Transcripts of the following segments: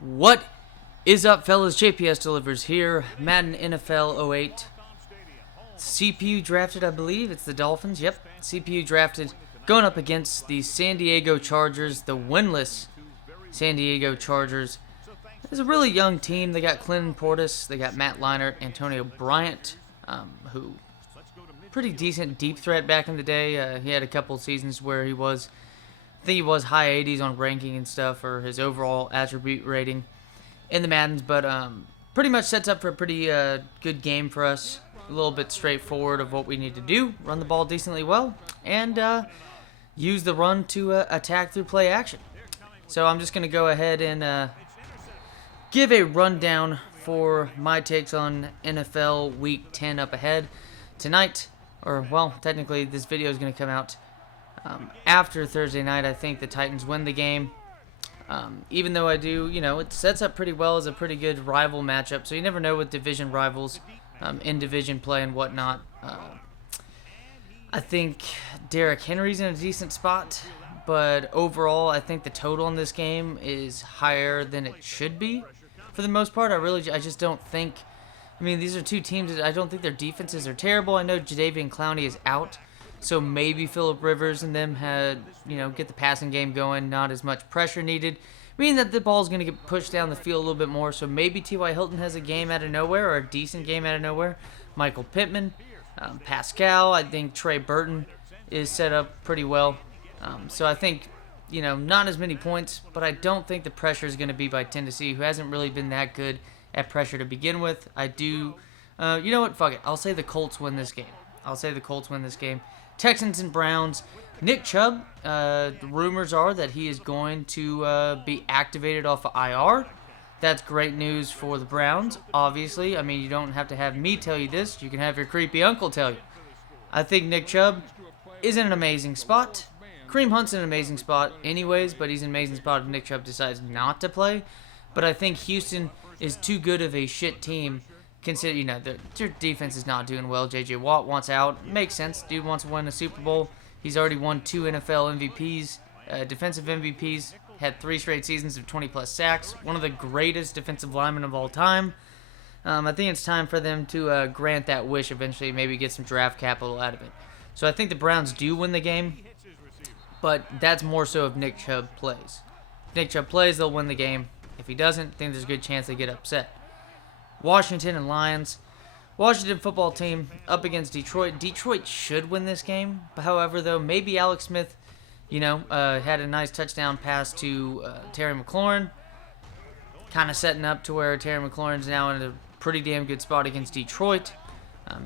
What is up, fellas? JPS delivers here. Madden NFL 08. CPU drafted, I believe. It's the Dolphins. Yep. CPU drafted. Going up against the San Diego Chargers, the winless San Diego Chargers. It's a really young team. They got Clinton Portis. They got Matt Leinart, Antonio Bryant, who pretty decent deep threat back in the day. He had a couple seasons where I think he was high 80s on ranking and stuff, or his overall attribute rating in the Maddens, but pretty much sets up for a pretty good game for us. A little bit straightforward of what we need to do: run the ball decently well, and use the run to attack through play action. So I'm just going to go ahead and give a rundown for my takes on NFL Week 10 up ahead tonight. Or, well, technically this video is going to come out after Thursday night. I think the Titans win the game. Even though I do, it sets up pretty well as a pretty good rival matchup. So you never know with division rivals, in division play and whatnot. I think Derrick Henry's in a decent spot, but overall, I think the total in this game is higher than it should be. For the most part, I just don't think. I mean, these are two teams that I don't think their defenses are terrible. I know Jadeveon Clowney is out, so maybe Phillip Rivers and them had, get the passing game going, not as much pressure needed, meaning that the ball's going to get pushed down the field a little bit more. So maybe T.Y. Hilton has a game out of nowhere, or a decent game out of nowhere. Michael Pittman, Pascal, I think Trey Burton is set up pretty well. So I think, not as many points, but I don't think the pressure is going to be by Tennessee, who hasn't really been that good at pressure to begin with. I do, you know what, fuck it. I'll say the Colts win this game. Texans and Browns. Nick Chubb, the rumors are that he is going to be activated off of IR. That's great news for the Browns, obviously. I mean, you don't have to have me tell you this. You can have your creepy uncle tell you. I think Nick Chubb is in an amazing spot. Kareem Hunt's in an amazing spot anyways, but he's in an amazing spot if Nick Chubb decides not to play. But I think Houston is too good of a shit team. Consider, their defense is not doing well. J.J. Watt wants out. Makes sense. Dude wants to win a Super Bowl. He's already won 2 NFL MVPs, defensive MVPs. Had 3 straight seasons of 20-plus sacks. One of the greatest defensive linemen of all time. I think it's time for them to grant that wish eventually. Maybe get some draft capital out of it. So I think the Browns do win the game. But that's more so if Nick Chubb plays. If Nick Chubb plays, they'll win the game. If he doesn't, I think there's a good chance they get upset. Washington and Lions. Washington football team up against Detroit. Detroit should win this game. However, though, maybe Alex Smith, had a nice touchdown pass to Terry McLaurin. Kind of setting up to where Terry McLaurin's now in a pretty damn good spot against Detroit.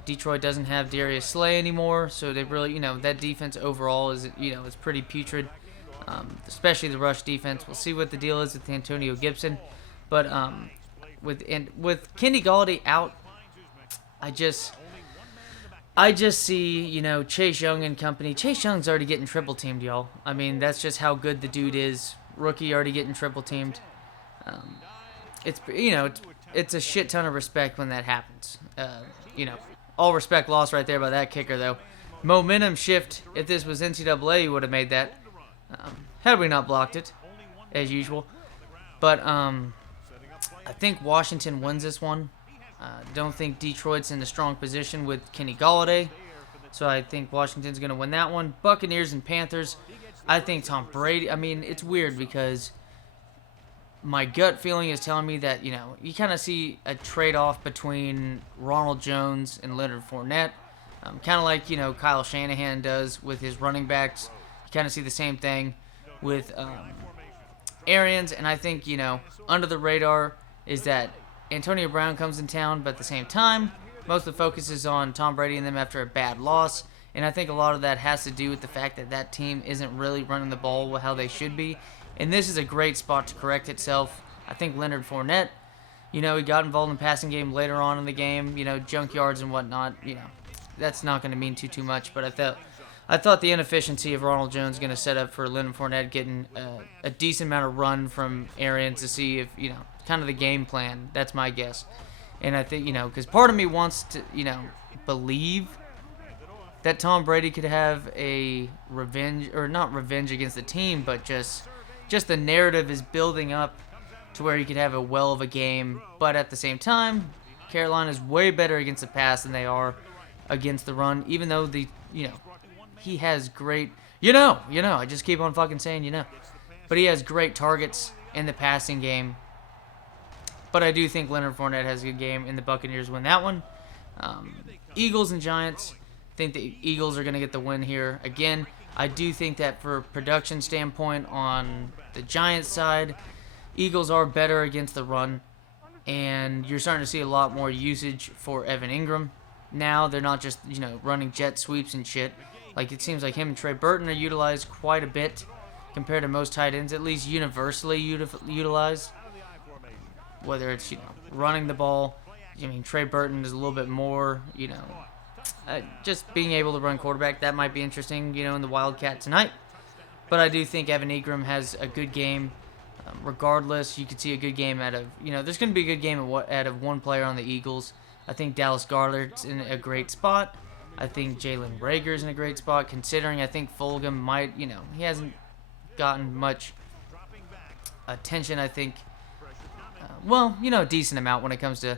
Detroit doesn't have Darius Slay anymore, so they really, that defense overall is, it's pretty putrid. Especially the rush defense. We'll see what the deal is with Antonio Gibson. But with Kenny Galladay out, I just see, Chase Young and company. Chase Young's already getting triple teamed, y'all. I mean, that's just how good the dude is. Rookie already getting triple teamed. It's a shit ton of respect when that happens. All respect lost right there by that kicker, though. Momentum shift. If this was NCAA, you would have made that. Had we not blocked it, as usual. But I think Washington wins this one. Don't think Detroit's in a strong position with Kenny Galladay. So I think Washington's going to win that one. Buccaneers and Panthers. I think Tom Brady. I mean, it's weird because my gut feeling is telling me that, you kind of see a trade-off between Ronald Jones and Leonard Fournette. Kind of like, Kyle Shanahan does with his running backs. You kind of see the same thing with Arians. And I think, under the radar is that Antonio Brown comes in town, but at the same time, most of the focus is on Tom Brady and them after a bad loss. And I think a lot of that has to do with the fact that that team isn't really running the ball how they should be. And this is a great spot to correct itself. I think Leonard Fournette, he got involved in the passing game later on in the game, junk yards and whatnot. That's not going to mean too much. But I thought the inefficiency of Ronald Jones going to set up for Leonard Fournette getting a decent amount of run from Arians to see if, kind of the game plan. That's my guess. And I think, because part of me wants to, believe that Tom Brady could have a revenge, or not revenge against the team, but just the narrative is building up to where he could have a well of a game. But at the same time, Carolina's way better against the pass than they are against the run, even though he has great, I just keep on fucking saying, but he has great targets in the passing game. But I do think Leonard Fournette has a good game, and the Buccaneers win that one. Eagles and Giants, I think the Eagles are going to get the win here. Again, I do think that for a production standpoint on the Giants side, Eagles are better against the run, and you're starting to see a lot more usage for Evan Ingram. Now they're not just, running jet sweeps and shit. Like, it seems like him and Trey Burton are utilized quite a bit compared to most tight ends, at least universally utilized. Whether it's, running the ball. Trey Burton is a little bit more, just being able to run quarterback. That might be interesting, in the Wildcat tonight. But I do think Evan Ingram has a good game. Regardless, you could see a good game out of, there's going to be a good game out of one player on the Eagles. I think Dallas Goedert's in a great spot. I think Jalen Reagor's in a great spot, considering I think Fulgham might, he hasn't gotten much attention, I think. A decent amount when it comes to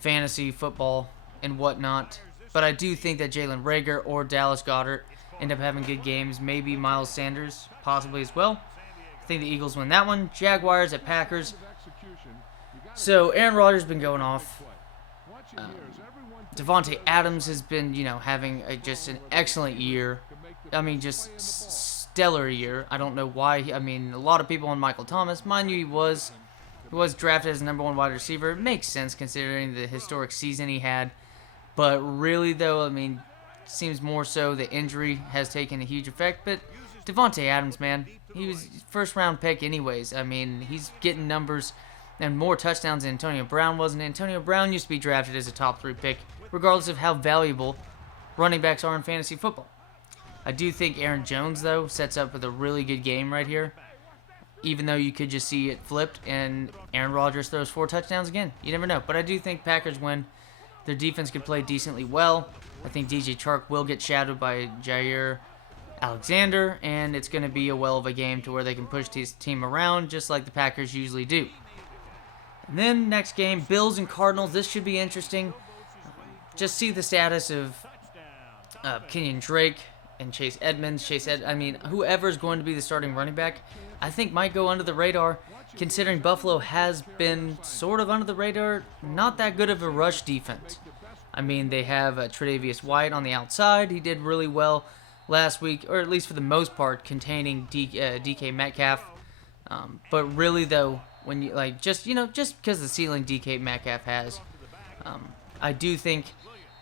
fantasy football and whatnot. But I do think that Jalen Reagor or Dallas Goedert end up having good games. Maybe Miles Sanders, possibly as well. I think the Eagles win that one. Jaguars at Packers. So Aaron Rodgers has been going off. Devontae Adams has been, having just an excellent year. Just stellar year. I don't know why. A lot of people on Michael Thomas. Mind you, he was drafted as the number one wide receiver. It makes sense considering the historic season he had. But really, though, seems more so the injury has taken a huge effect. But Devontae Adams, man, he was first-round pick anyways. He's getting numbers and more touchdowns than Antonio Brown was. And Antonio Brown used to be drafted as a top 3 pick, regardless of how valuable running backs are in fantasy football. I do think Aaron Jones, though, sets up with a really good game right here. Even though you could just see it flipped and Aaron Rodgers throws 4 touchdowns again. You never know. But I do think Packers win. Their defense could play decently well. I think DJ Chark will get shadowed by Jair Alexander, and it's going to be a well of a game to where they can push this team around just like the Packers usually do. And then next game, Bills and Cardinals. This should be interesting. Just see the status of Kenyon Drake and Chase Edmonds. Whoever's going to be the starting running back, I think might go under the radar, considering Buffalo has been sort of under the radar. Not that good of a rush defense. They have Tre'Davious White on the outside. He did really well last week, or at least for the most part, containing DK Metcalf. But really, though, when you just because of the ceiling DK Metcalf has, I do think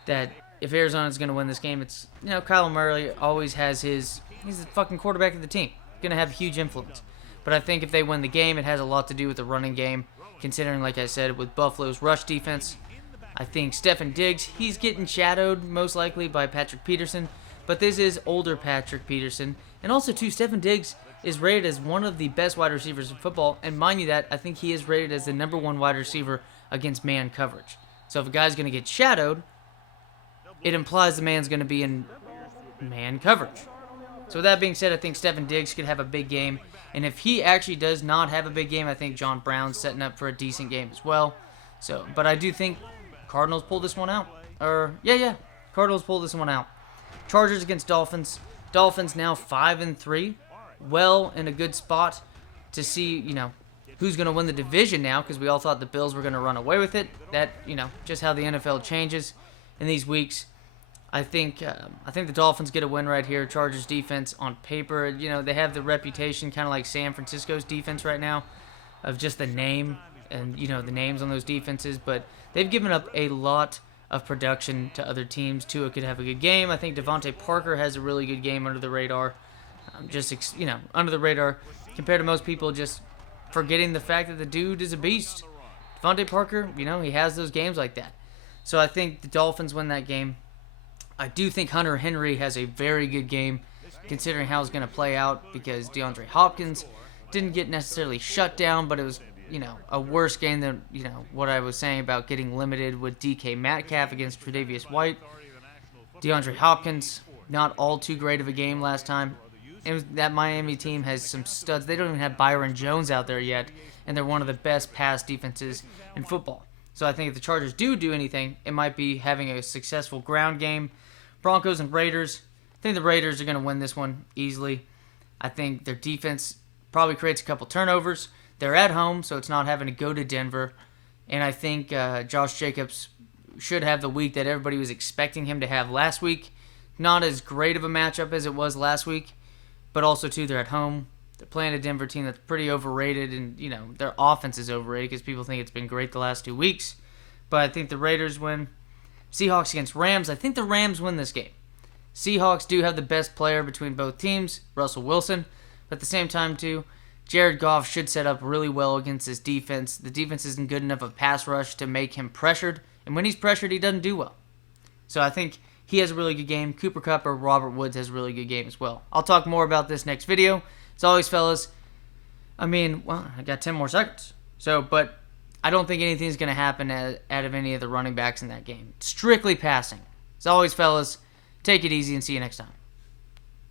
that if Arizona's going to win this game, it's Kyler Murray always has he's the fucking quarterback of the team, going to have huge influence. But I think if they win the game, it has a lot to do with the running game, considering, like I said, with Buffalo's rush defense. I think Stefon Diggs, he's getting shadowed most likely by Patrick Peterson, but this is older Patrick Peterson. And also, too, Stefon Diggs is rated as one of the best wide receivers in football, and mind you that, I think he is rated as the number 1 wide receiver against man coverage. So if a guy's going to get shadowed, it implies the man's going to be in man coverage. So with that being said, I think Stefon Diggs could have a big game. And if he actually does not have a big game, I think John Brown's setting up for a decent game as well. But I do think Cardinals pull this one out. Cardinals pull this one out. Chargers against Dolphins. Dolphins now 5-3. Well, in a good spot to see, who's going to win the division now, because we all thought the Bills were going to run away with it. That, just how the NFL changes in these weeks. I think the Dolphins get a win right here. Chargers defense on paper, they have the reputation kind of like San Francisco's defense right now of just the name and, the names on those defenses. But they've given up a lot of production to other teams. Tua could have a good game. I think Devontae Parker has a really good game under the radar. Under the radar compared to most people just forgetting the fact that the dude is a beast. Devontae Parker, he has those games like that. So I think the Dolphins win that game. I do think Hunter Henry has a very good game, considering how it's going to play out, because DeAndre Hopkins didn't get necessarily shut down, but it was, a worse game than, what I was saying about getting limited with DK Metcalf against Tre'Davious White. DeAndre Hopkins, not all too great of a game last time. That Miami team has some studs. They don't even have Byron Jones out there yet, and they're one of the best pass defenses in football. So I think if the Chargers do anything, it might be having a successful ground game. Broncos and Raiders, I think the Raiders are going to win this one easily. I think their defense probably creates a couple turnovers. They're at home, so it's not having to go to Denver. And I think Josh Jacobs should have the week that everybody was expecting him to have last week. Not as great of a matchup as it was last week, but also, too, they're at home. They're playing a Denver team that's pretty overrated, and, their offense is overrated because people think it's been great the last 2 weeks. But I think the Raiders win. Seahawks against Rams. I think the Rams win this game. Seahawks do have the best player between both teams, Russell Wilson. But at the same time, too, Jared Goff should set up really well against his defense. The defense isn't good enough of pass rush to make him pressured. And when he's pressured, he doesn't do well. So I think he has a really good game. Cooper Kupp or Robert Woods has a really good game as well. I'll talk more about this next video. As always, fellas, I got 10 more seconds. But I don't think anything's going to happen out of any of the running backs in that game. Strictly passing. As always, fellas, take it easy and see you next time.